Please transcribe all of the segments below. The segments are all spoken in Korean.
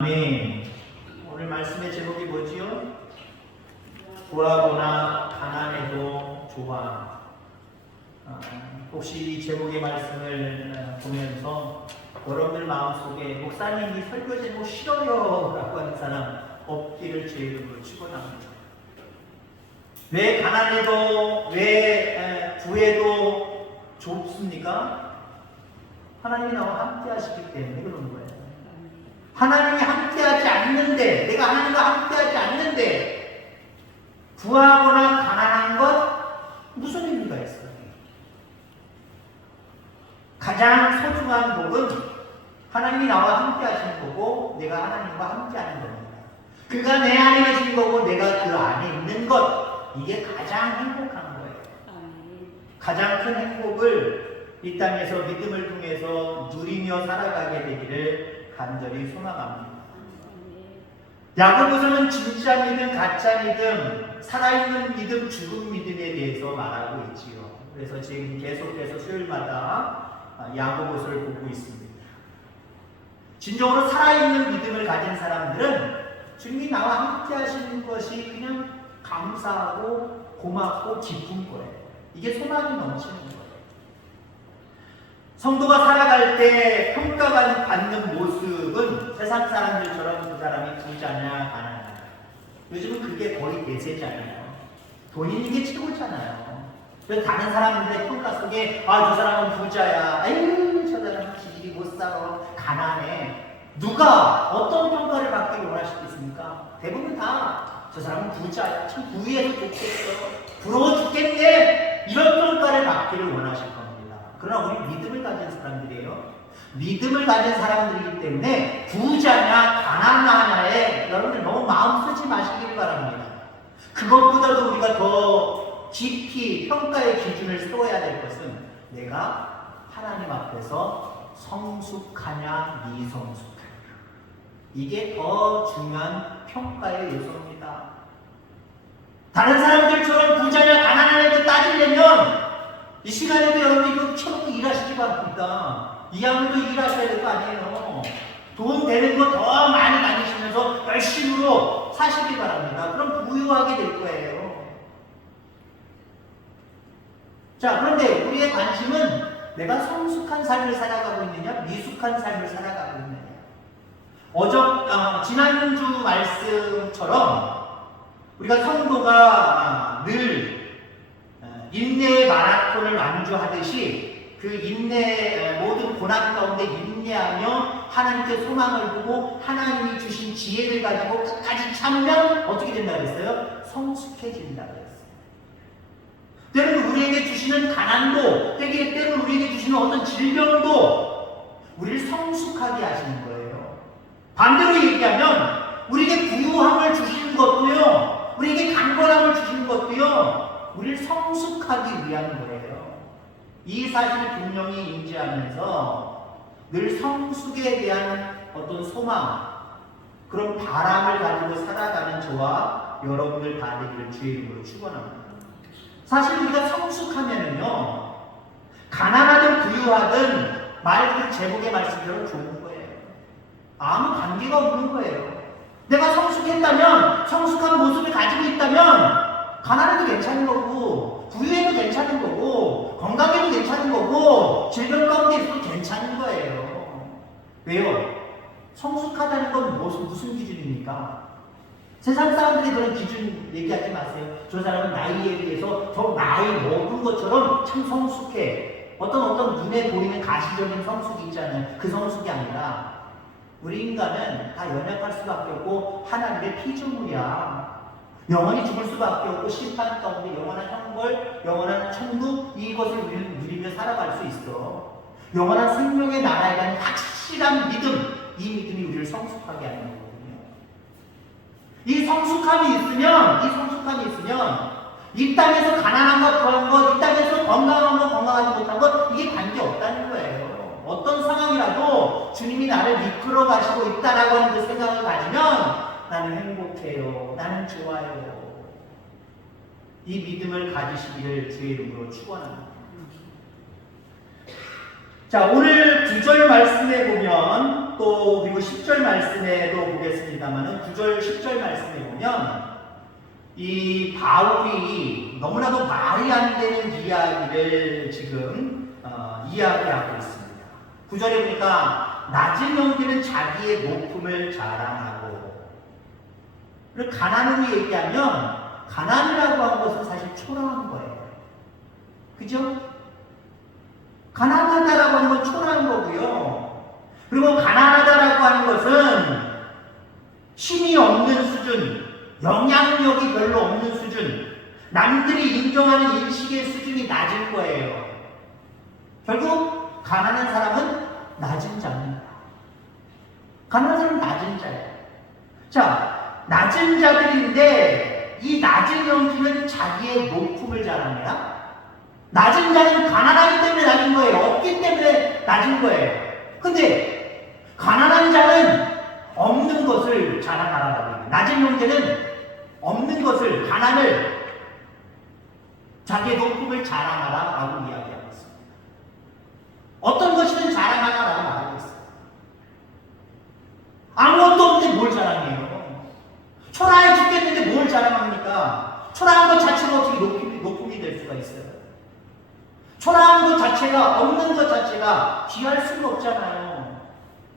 아멘. 오늘 말씀의 제목이 뭐지요? 구하거나 가난해도 좋아. 혹시 이 제목의 말씀을 보면서 여러분들 마음속에 목사님 이 설교 제목 싫어요 라고 하는 사람 없기를 주의 이름으로 축원합니다. 왜 가난해도 왜 구해도 좋습니까? 하나님이 나와 함께 하시기 때문에 그런 거예요. 하나님이 함께하지 않는데, 내가 하나님과 함께하지 않는데 부하거나 가난한 것 무슨 의미가 있어요? 가장 소중한 복은 하나님이 나와 함께하시는 거고 내가 하나님과 함께하는 겁니다. 그가 내 안에 계신 거고 내가 그 안에 있는 것, 이게 가장 행복한 거예요. 가장 큰 행복을 이 땅에서 믿음을 통해서 누리며 살아가게 되기를 간절히 소망합니다. 야고보서는 진짜 믿음, 가짜 믿음, 살아있는 믿음, 죽은 믿음에 대해서 말하고 있지요. 그래서 지금 계속해서 수요일마다 야고보서를 보고 있습니다. 진정으로 살아있는 믿음을 가진 사람들은 주님이 나와 함께 하시는 것이 그냥 감사하고 고맙고 기쁜 거예요. 이게 소망이 넘치는 거예요. 성도가 살아갈 때 평가받는 모습은 세상 사람들처럼 그 사람이 부자냐 가난하냐, 요즘은 그게 거의 대세잖아요. 돈 있는 게 최고잖아요. 그래서 다른 사람들의 평가 속에 저 사람은 부자야, 아유 저 사람은 지질이 못 살아, 가난해. 누가 어떤 평가를 받기를 원하시겠습니까? 대부분 다 저 사람은 부자야, 참 부유해서 좋겠어, 부러워 죽겠네, 이런 평가를 받기를 원하실 겁니다. 그러나 우리 믿음을 가진 사람들이에요. 믿음을 가진 사람들이기 때문에 부자냐 가난하냐에 여러분들 너무 마음 쓰지 마시길 바랍니다. 그것보다도 우리가 더 깊이 평가의 기준을 세워야 될 것은 내가 하나님 앞에서 성숙하냐 미성숙하냐, 이게 더 중요한 평가의 요소입니다. 다른 사람들처럼 부자냐 가난하냐도 따지려면 이 시간에도 여러분이 이거 켜놓고 일하시기 바랍니다. 이왕도 일하셔야 될 거 아니에요. 돈 되는 거 더 많이 다니시면서 열심으로 사시기 바랍니다. 그럼 부유하게 될 거예요. 자, 그런데 우리의 관심은 내가 성숙한 삶을 살아가고 있느냐, 미숙한 삶을 살아가고 있느냐. 지난주 말씀처럼 우리가 성도가 늘 인내의 마라톤을 완주하듯이 그 인내, 모든 고난 가운데 인내하며 하나님께 소망을 두고 하나님이 주신 지혜를 가지고 끝까지 참으면 어떻게 된다 그랬어요? 성숙해진다 그랬어요. 때로는 우리에게 주시는 가난도, 때로는 우리에게 주시는 어떤 질병도 우리를 성숙하게 하시는 거예요. 반대로 얘기하면 우리에게 부유함을 주시는 것도요, 우리에게 강건함을 주시는 것도요, 우리를 성숙하기 위한 거예요. 이 사실을 분명히 인지하면서 늘 성숙에 대한 어떤 소망, 그런 바람을 가지고 살아가는 저와 여러분들 다 되기를 주의 이름으로 축원합니다. 사실 우리가 성숙하면은요, 가난하든 부유하든 말 그 제목의 말씀대로 좋은 거예요. 아무 관계가 없는 거예요. 내가 성숙했다면, 성숙한 모습을 가지고 있다면 가난해도 괜찮은 거고, 부유해도 괜찮은 거고, 건강해도 괜찮은 거고, 질병 가운데 있어도 괜찮은 거예요. 왜요? 성숙하다는 건 무슨 기준입니까? 세상 사람들이 그런 기준 얘기하지 마세요. 저 사람은 나이에 비해서 더 나이 먹은 것처럼 참 성숙해. 어떤 눈에 보이는 가시적인 성숙이 있잖아요. 그 성숙이 아니라 우리 인간은 다 연약할 수밖에 없고 하나님의 피조물이야. 영원히 죽을 수밖에 없고 심판 가운데 영원한 형벌, 영원한 천국, 이것을 우리는 누리며 살아갈 수 있어. 영원한 생명의 나라에 대한 확실한 믿음, 이 믿음이 우리를 성숙하게 하는 거거든요. 이 성숙함이 있으면 이 땅에서 가난한 것, 그런 것, 이 땅에서 건강한 것, 건강하지 못한 것, 이게 관계없다는 거예요. 어떤 상황이라도 주님이 나를 이끌어 가시고 있다라고 하는 그 생각을 가지면 나는 행복해요, 나는 좋아요. 이 믿음을 가지시기를 주의 이름으로 축원합니다. 자, 오늘 9절 말씀에 보면 또 그리고 10절 말씀에도 보겠습니다만은 9절 10절 말씀에 보면 이 바울이 너무나도 말이 안 되는 이야기를 지금 이야기하고 있습니다. 9절에 보니까 낮은 형제는 자기의 높음을 자랑하고, 가난으로 얘기하면 가난이라고 한 것은 사실 초라한 거예요. 그죠? 가난하다라고 하는 건 초라한 거고요. 그리고 가난하다라고 하는 것은 힘이 없는 수준, 영향력이 별로 없는 수준, 남들이 인정하는 인식의 수준이 낮은 거예요. 결국 가난한 사람은 낮은 자입니다. 가난한 사람은 낮은 자예요. 자, 낮은 자들인데 이 낮은 형제는 자기의 높음을 자랑해라. 낮은 자는 가난하기 때문에 낮은 거예요. 없기 때문에 낮은 거예요. 근데 가난한 자는 없는 것을 자랑하라고 합니다. 낮은 형제는 없는 것을, 가난을, 자기의 높음을 자랑하라라고 이야기하고 있습니다. 어떤 것이든 자랑하라라고 말하고 있어요. 아무것도 없는데 뭘 자랑해요? 초라해 죽겠는데 뭘 자랑합니까? 초라한 것 자체가 어떻게 높음이 될 수가 있어요? 초라한 것 자체가, 없는 것 자체가 귀할 수가 없잖아요.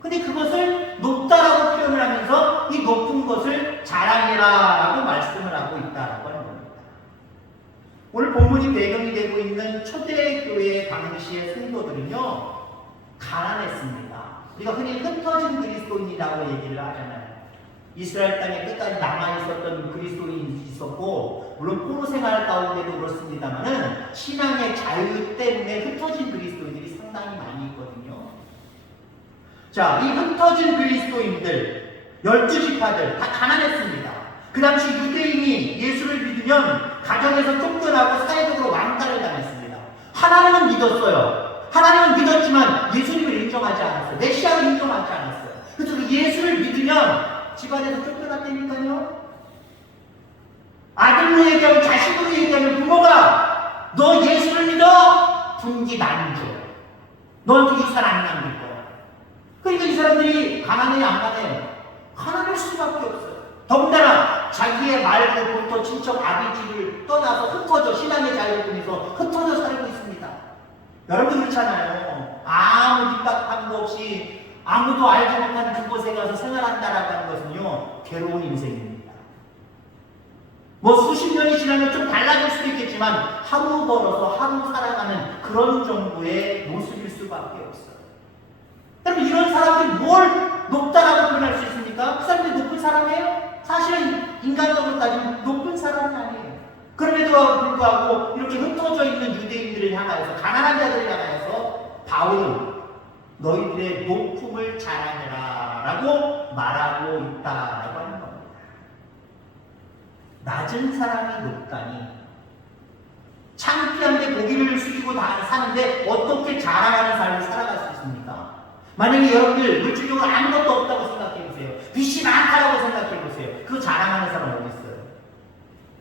근데 그것을 높다라고 표현을 하면서 이 높은 것을 자랑해라라고 말씀을 하고 있다라고 하는 겁니다. 오늘 본문이 배경이 되고 있는 초대교회 당시의 성도들은요, 가난했습니다. 우리가 흔히 흩어진 그리스도인이라고 얘기를 하잖아요. 이스라엘 땅에 끝까지 남아있었던 그리스도인이 있었고, 물론 포로 생활 가운데도 그렇습니다만은 신앙의 자유 때문에 흩어진 그리스도인들이 상당히 많이 있거든요. 자, 이 흩어진 그리스도인들 12지파들 다 가난했습니다. 그 당시 유대인이 예수를 믿으면 가정에서 쫓겨나고 사회적으로 왕따를 당했습니다. 하나님은 믿었어요. 하나님은 믿었지만 예수님을 인정하지 않았어요. 메시아를 인정하지 않았어요. 그래서 그 예수를 믿으면 집안에서 쫓겨났다니까요. 아들로 얘기하면, 자식으로 얘기하면 부모가 너 예수를 믿어? 분기 난줘. 너한테 유산 안 남길 거야. 그러니까 이 사람들이 가난해 안 가난해? 가난할 수밖에 없어요. 더군다나 자기의 말로부터 친척 아비집을 떠나서 흩어져, 신앙의 자유를 통해서 흩어져 살고 있습니다. 여러분 그렇잖아요. 아무 뒷담도 없이 아무도 알지 못하는 그곳에 가서 생활한다라고 하는 것은요, 괴로운 인생입니다. 뭐 수십 년이 지나면 좀 달라질 수도 있겠지만 하루 벌어서 하루 살아가는 그런 정도의 모습일 수밖에 없어요. 여러분, 이런 사람들이 뭘 높다라고 표현할 수 있습니까? 그 사람들이 높은 사람이에요? 사실은 인간적으로 따지면 높은 사람이 아니에요. 그럼에도 불구하고 이렇게 흩어져 있는 유대인들을 향하여서, 가난한 자들을 향하여서 바울은 너희들의 높음을 자랑해라 라고 말하고 있다라고 하는 겁니다. 낮은 사람이 높다니, 창피한데 고개를 숙이고 다 사는데 어떻게 자랑하는 삶을 살아갈 수 있습니까? 만약에 여러분들 물질적으로 아무것도 없다고 생각해보세요. 빚이 많다라고 생각해보세요. 그거 자랑하는 사람 어디 있어요?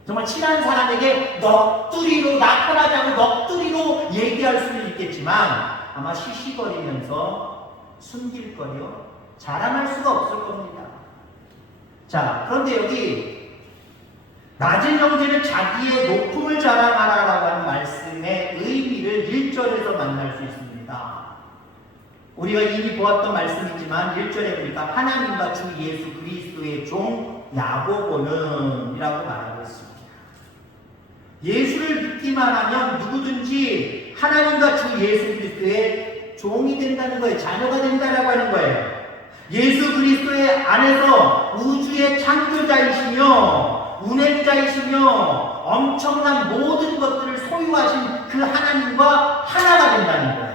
정말 친한 사람에게 넋두리로, 나타나자고 넋두리로 얘기할 수는 있겠지만 아마 시시거리면서 숨길거려 자랑할 수가 없을 겁니다. 자, 그런데 여기 낮은 형제는 자기의 높음을 자랑하라라고 하는 말씀의 의미를 1절에서 만날 수 있습니다. 우리가 이미 보았던 말씀이지만 1절에 보니까 하나님과 주 예수 그리스도의 종 야고보는 이라고 말하고 있습니다. 예수를 믿기만 하면 누구든지 하나님과 주 예수 그리스도의 종이 된다는 거예요. 자녀가 된다라고 하는 거예요. 예수 그리스도의 안에서 우주의 창조자이시며 운행자이시며 엄청난 모든 것들을 소유하신 그 하나님과 하나가 된다는 거예요.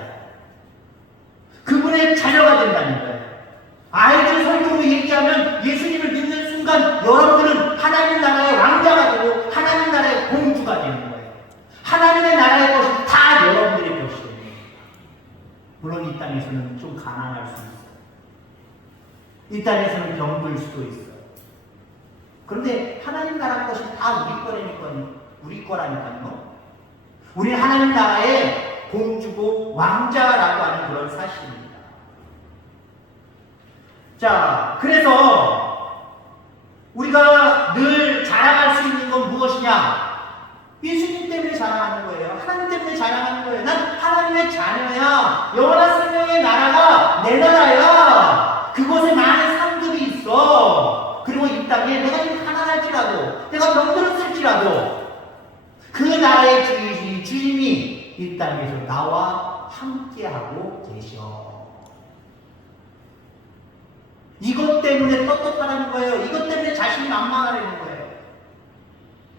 그분의 자녀가 된다는 거예요. 아이들 설교로 얘기하면 예수님을 믿는 순간 여러분들은 하나님 나라의 왕자가 되고 하나님 나라의 공주가 되는 거예요. 하나님의 나라의 것이 다 여러분들의 것이에요. 물론 이 땅에서는 좀 가난할 수 있어요. 이 땅에서는 병들 수도 있어요. 그런데 하나님 나라 것이 다 우리 거라니까요. 우리는 하나님 나라의 공주고 왕자라고 하는 그런 사실입니다. 자, 그래서 우리가 늘 자랑할 수 있는 건 무엇이냐? 예수님 때문에 자랑하는 거예요. 하나님 때문에 자랑하는 거예요. 난 하나님의 자녀야. 영원한 생명의 나라가 내 나라야. 그곳에 많은 상급이 있어. 그리고 이 땅에 내가 좀 가난할지라도, 내가 병들었을지라도 그 나라의 주인이 이 땅에서 나와 함께하고 계셔. 이것 때문에 떳떳하라는 거예요. 이것 때문에 자신이 만만하라는 거예요.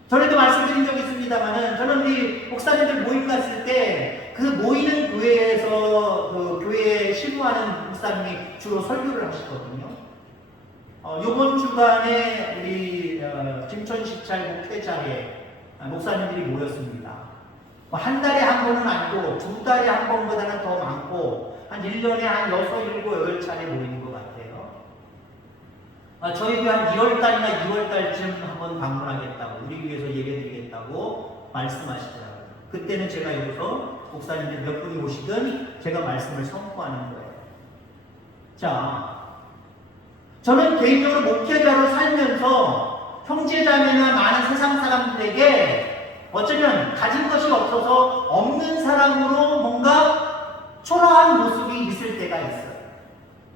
전에도 말씀드린 적이 있습니다만은, 저는 우리 목사님들 모임 갔을 때 그 모이는 교회에서 그 교회에 실무하는 목사님이 주로 설교를 하시거든요. 이번 주간에 우리 김천시찰 목회자에 목사님들이 모였습니다. 한 달에 한 번은 아니고 두 달에 한 번보다는 더 많고 한 1년에 한 6, 7, 8차례 모이는 것 같아요. 저희 교회 한 1월달이나 2월달쯤 한번 방문하겠다고, 우리 교회에서 예배드리겠다고 말씀하시더라고요. 그때는 제가 여기서 목사님들 몇 분이 오시든 제가 말씀을 선포하는 거예요. 자, 저는 개인적으로 목회자로 살면서 형제자매나 많은 세상 사람들에게 어쩌면 가진 것이 없어서 없는 사람으로 뭔가 초라한 모습이 있을 때가 있어요.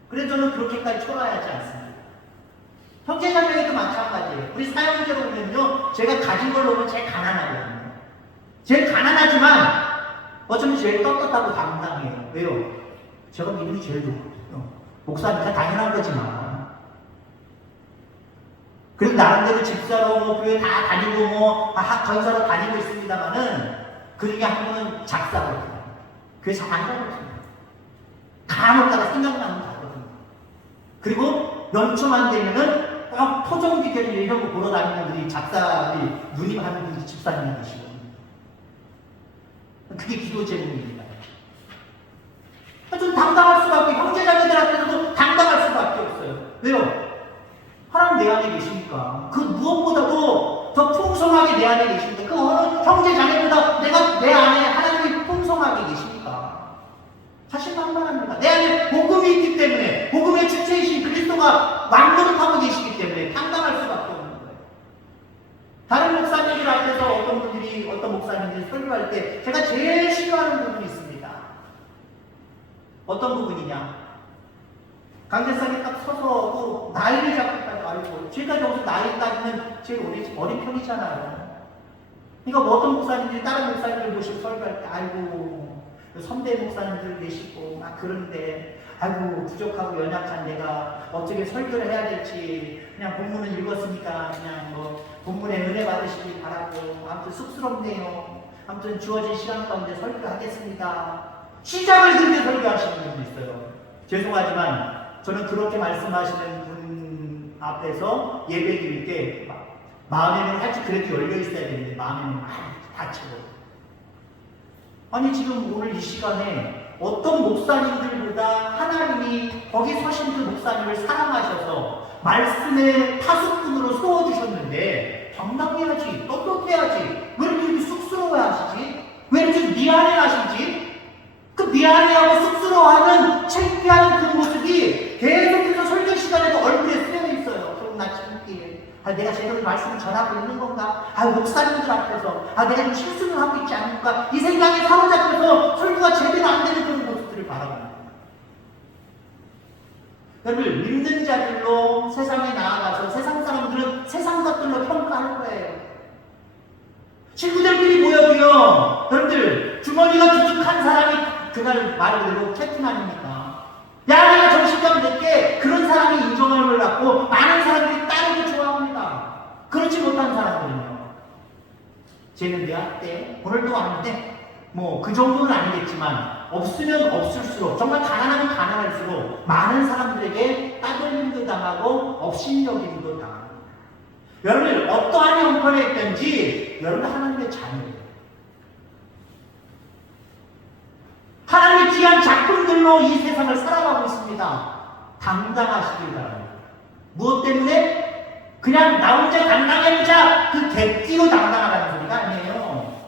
그래서 저는 그렇게까지 초라하지 않습니다. 형제자매에도 마찬가지예요. 우리 사형제로 보면요, 제가 가진 걸로 보면 제일 가난하거든요. 제일 가난하지만 어쩌면 제일 떳떳하고 당당해요. 왜요? 제가 믿음이 제일 좋거든요. 목사니까 당연한 거지만. 그리고 나름대로 집사로 뭐 교회 다 다니고 뭐 전사로 다니고 있습니다만은 그 중에 한 분은 작사거든요. 그게 잘 안 가거든요. 간혹가다 생각나면 가거든요. 그리고 연초만 되면은 꼭 토종기결 이런 거 보러 다니는 우리 작사, 우리 누님하는 분이 집사님이 계시거든요. 그게 기도 제목입니다. 좀 당당할 수밖에, 형제자매들한테도 당당할 수밖에 없어요. 왜요? 하나님 내 안에 계시니까. 그 무엇보다도 더 풍성하게 내 안에 계십니다. 그 어느 형제자매보다 내가 내 안에 하나님이 풍성하게 계시니까 자신만만합니다. 내 안에 복음이 있기 때문에, 복음의 주체이신 그리스도가 왕노릇하고 계시기 때문에 당당할 수밖에 없는 거예요. 다른 목사님들 앞에서 어떤 목사님들이 설교할 때 제가 제일 싫어하는 부분이 있습니다. 어떤 부분이냐? 강대상에 딱 서서 나이를 잡고까지, 아이고, 제가 여기서 나이까지는 제일 어린 편이잖아요. 그러니까 뭐 어떤 목사님들이 다른 목사님들 모시고 설교할 때, 아이고, 선배 목사님들 계시고 막 그런데, 아이고, 부족하고 연약한 내가 어떻게 설교를 해야 될지, 그냥 본문을 읽었으니까 그냥 뭐 본문에 은혜 받으시길 바라고, 아무튼 쑥스럽네요. 아무튼 주어진 시간 가운데 설교를 하겠습니다. 시작을 그렇게 설교하시는 분도 있어요. 죄송하지만 저는 그렇게 말씀하시는 분 앞에서 예배 드릴 때 마음에는 살짝 그래도 열려 있어야 되는데 마음에는 닫히고, 아니 지금 오늘 이 시간에 어떤 목사님들보다 하나님이 거기 서신 그 목사님을 사랑하셔서 말씀의 타석분으로 세워주셨는데 당당해야지, 떳떳해야지, 왜 이렇게 쑥스러워하시지? 왜 이렇게 미안해하시지? 그 미안해하고 쑥스러워하는 창피한 그 모습이 계속해서 설교 시간에도 얼굴에 쓰여 있어요. 그럼 나 창피해. 내가 제대로 말씀을 전하고 있는 건가? 목사님들 앞에서 내가 좀 실수를 하고 있지 않을까? 이 생각에 사로잡혀서 설교가 제대로 안 되는 그런 모습들을 바라봅니다. 여러분, 믿는 자들로 세상에 나아가서 세상 사람들은 세상 것들로 평가할 거예요. 친구들끼리 모여도요, 여러분들 주머니가 두둑한 사람이 그날 말 그대로 캡틴 아닙니까? 야, 내가 정신감 늦게, 그런 사람이 인정함을 받고 많은 사람들이 따르고 좋아합니다. 그렇지 못한 사람들은요, 쟤는 내 학대, 오늘도 왔는데 뭐 그 정도는 아니겠지만 없으면 없을수록, 정말 가난하면 가난할수록 많은 사람들에게 따돌림도 당하고 업신여김도 당합니다. 여러분, 어떠한 형편에 있든지 여러분 하나님의 자녀예요. 하나님의 귀한 작품들로 이 세상을 살아가고 있습니다. 당당하시길 바랍니다. 무엇 때문에? 그냥 나 혼자 당당해보자, 그 객기로 당당하다는 소리가 아니에요.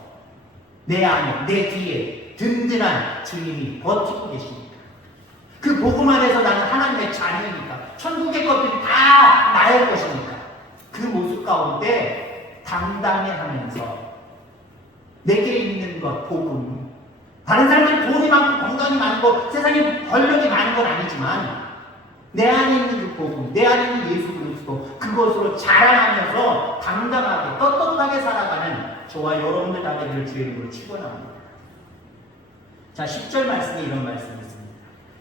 내 안에, 내 뒤에 든든한 주님이 버티고 계십니다. 그 복음 안에서 나는 하나님의 자녀이니까. 천국의 것들이 다 나의 것이니까. 그 모습 가운데 당당해하면서 내게 있는 것, 복음. 다른 사람들은 돈이 많고 건강이 많고 세상에 권력이 많은 건 아니지만 내 안에 있는 그 복음, 내 안에 있는 예수 그리스도 그것으로 자랑하면서 당당하게 떳떳하게 살아가는 저와 여러분들 다 되기를 주의 이름으로 축원합니다. 자, 10절 말씀에 이런 말씀이 있습니다.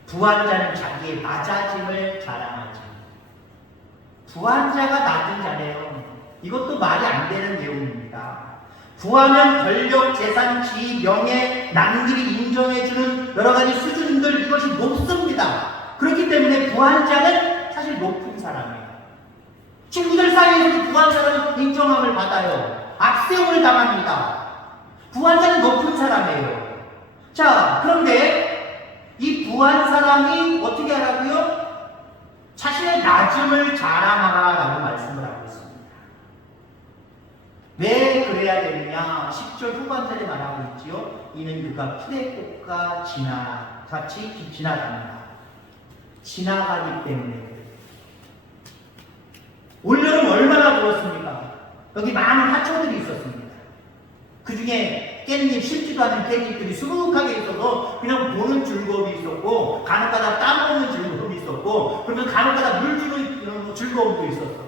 부한 자는 자기의 낮아짐을 자랑하지. 부한 자가 낮은 자래요. 이것도 말이 안 되는 내용입니다. 부하면 권력, 재산, 지위, 명예, 남들이 인정해주는 여러 가지 수준들 이것이 높습니다. 그렇기 때문에 부한 자는 사실 높은 사람이에요. 친구들 사이에서도 부한 사람은 인정함을 받아요. 악세움을 당합니다. 부한 자는 높은 사람이에요. 자, 그런데 이 부한 사람이 어떻게 하라고요? 자신의 낮음을 자랑하라라고 말씀을 하고 있습니다. 왜 그래야 되느냐? 10절 후반절에 말하고 있지요. 이는 그가 풀의 꽃과 같이 지나갑니다. 지나가기 때문에. 올여름 얼마나 더웠습니까? 여기 많은 하초들이 있었습니다. 그 중에 깻잎, 씹지도 않은 깻잎들이 수북하게 있어서 그냥 보는 즐거움이 있었고, 간혹가다 따먹는 즐거움이 있었고, 그러면 간혹가다 물 주는 이런 즐거움도 있었어.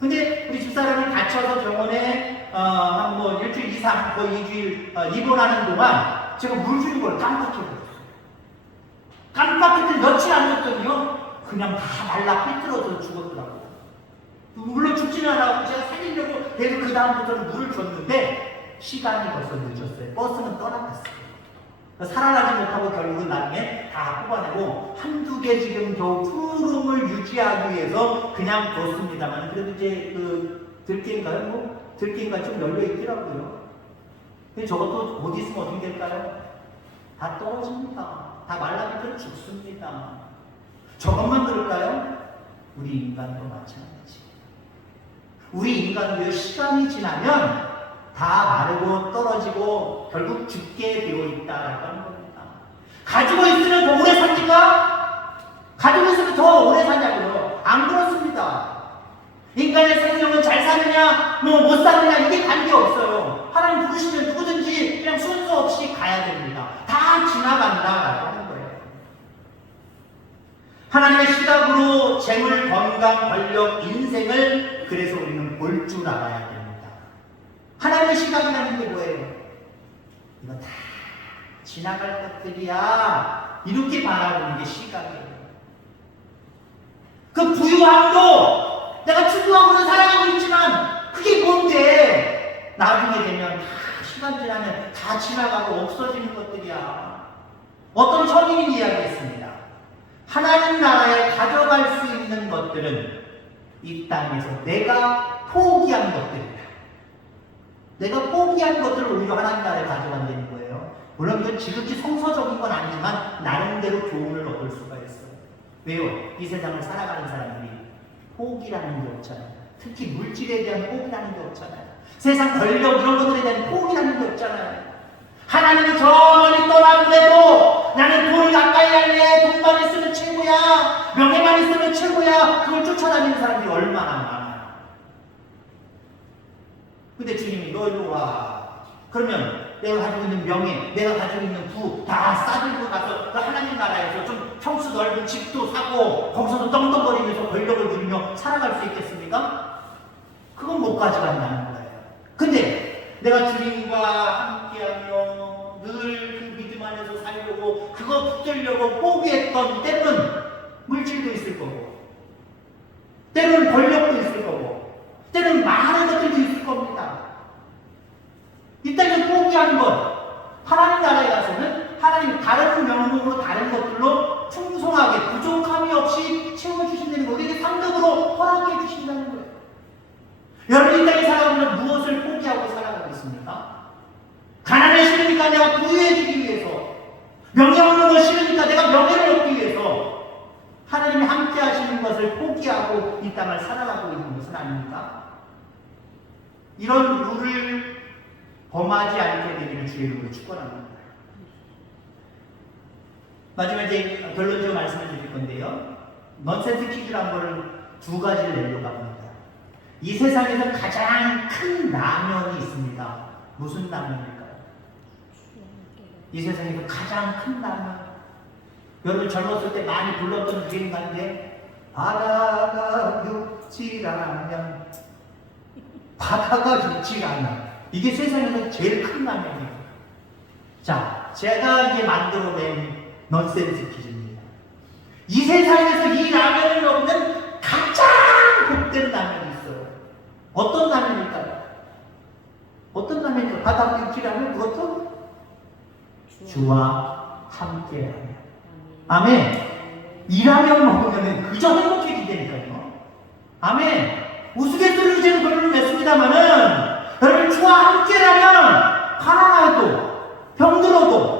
근데 우리 집사람이 다쳐서 병원에 한 뭐 일주일 이상, 거의 2주일 입원하는 동안 제가 물 주는 걸 깜빡했어요. 깜빡했더니 며칠 안 됐더니요, 그냥 다 말라 삐뚤어져서 죽었더라고요. 물론 죽지는 않았고 제가 살리려고 계속 그 다음부터는 물을 줬는데 시간이 벌써 늦었어요. 버스는 떠나갔어요. 살아나지 못하고 결국은 나중에 다 뽑아내고 한두 개 지금 겨우 푸름을 유지하기 위해서 그냥 뒀습니다만, 그래도 이제 그 들깨인가요? 뭐 들깨인가 좀 열려 있더라고요. 근데 저것도 못 있으면 어떻게 될까요? 다 떨어집니다. 다 말라비틀 죽습니다. 저것만 그럴까요? 우리 인간도 마찬가지. 우리 인간도요, 시간이 지나면 다 마르고 떨어지고 결국 죽게 되어 있다라고 하는 겁니다. 가지고 있으면 더 오래 삽니까? 가지고 있으면 더 오래 사냐고요? 안 그렇습니다. 인간의 생명은 잘 사느냐, 못 사느냐, 이게 관계없어요. 하나님 부르시면 누구든지 그냥 순서 없이 가야 됩니다. 다 지나간다라고 하는 거예요. 하나님의 시각으로 재물, 건강, 권력, 인생을 그래서 우리는 볼 줄 알아야 됩니다. 하나님의 시각이라는 게 뭐예요? 이거 다 지나갈 것들이야. 이렇게 바라보는 게 시각이에요. 그 부유함도 내가 추구하고는 살아가고 있지만 그게 뭔데? 나중에 되면 다 시간 지나면 다 지나가고 없어지는 것들이야. 어떤 성인이 이야기했습니다. 하나님 나라에 가져갈 수 있는 것들은 이 땅에서 내가 포기한 것들이다. 내가 포기한 것들을 오히려 하나님 나라에 가져간다는 거예요. 물론 이건 지극히 성서적인 건 아니지만 나름대로 교훈을 얻을 수가 있어요. 왜요? 이 세상을 살아가는 사람들이 포기라는 게 없잖아요. 특히 물질에 대한 포기라는 게 없잖아요. 세상 권력 이런 것들에 대한 포기라는 게 없잖아요. 하나님이 저 멀리 떠나보내도 나는 돈을 가까이 할래. 돈만 있으면 최고야. 명예만 있으면 최고야. 그걸 쫓아다니는 사람들이 얼마나 많아요. 근데 주님이 너 이리 와. 그러면 내가 가지고 있는 명예, 내가 가지고 있는 부 다 싸들고 가서 그 하나님 나라에서 좀 평수 넓은 집도 사고 거기서도 떵떵거리면서 권력을 누리며 살아갈 수 있겠습니까? 그건 못 가져간다는 거예요. 근데 내가 주님과 함께하며 늘 그 믿음 안에서 살려고 그거 붙들려고 포기했던 때로는 물질도 있을 거고 때로는 권력도 있을 거고 때로는 많은 것들도 있을 겁니다. 이 땅에 포기한 것, 하나님 나라에 가서는 하나님 다른 명목으로 다른 것들로 풍성하게 부족함이 없이 채워주신다는 거, 우리에게 상급으로 허락해 주신다는 거예요. 여러분 이 땅에 살아가면 무엇을 포기하고 살아가고 있습니까? 가난을 싫으니까 내가 부유해지기 위해서, 명예 없는 걸 싫으니까 내가 명예를 얻기 위해서 하나님이 함께 하시는 것을 포기하고 이 땅을 살아가고 있는 것은 아닙니까? 이런 룰을 범하지 않게 되기를 주의 이름으로 축원합니다. 마지막에 이제 결론적으로 말씀을 드릴 건데요. 넌센스 퀴즈란 거를 두 가지를 내려고 합니다. 이 세상에서 가장 큰 라면이 있습니다. 무슨 라면일까요? 이 세상에서 가장 큰 라면. 여러분 젊었을 때 많이 불렀던 유행가인데 바다가 육지라면 바다가 육지라면 이게 세상에서 제일 큰 라면이에요. 자, 제가 이제 만들어낸 넌센스 퀴즈입니다. 이 세상에서 이 라면을 먹는 가장 복된 라면이 있어요. 어떤 라면일까요? 어떤 라면일까요? 바다 육지라면 그것도 주와 함께라면. 아멘. 이 라면 먹으면 그저 행복해지다니까요. 아멘. 우스갯소리로 그걸 냈습니다만은 여러분 주와 함께라면 가난해도 병들어도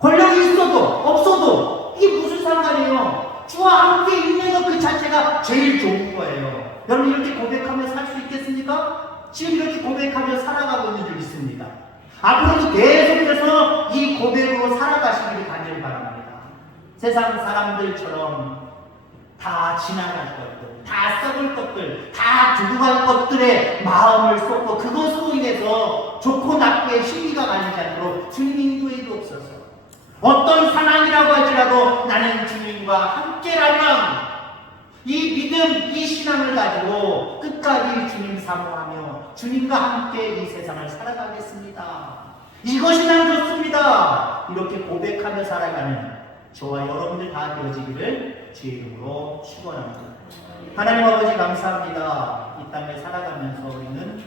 권력이 있어도 없어도 이게 무슨 상관이에요. 주와 함께 있는 것 그 자체가 제일 좋은 거예요. 여러분 이렇게 고백하며 살 수 있겠습니까? 지금 이렇게 고백하며 살아가고 있는 줄 믿습니다. 앞으로도 계속해서 이 고백으로 살아가시기를 간절히 바랍니다. 세상 사람들처럼 다 지나갈 것들, 다 썩을 것들, 다 죽어갈 것들에 마음을 쏟고 그것으로 인해서 좋고 나쁘의 시비가 갈리지 않도록 주님 인도해 주옵소서. 어떤 상황이라고 할지라도 나는 주님과 함께라면 이 믿음, 이 신앙을 가지고 끝까지 주님 사모하며 주님과 함께 이 세상을 살아가겠습니다. 이것이 난 좋습니다. 이렇게 고백하며 살아가는 저와 여러분들 다 되어지기를 주의 이름으로 축원합니다. 하나님 아버지 감사합니다. 이 땅에 살아가면서 우리는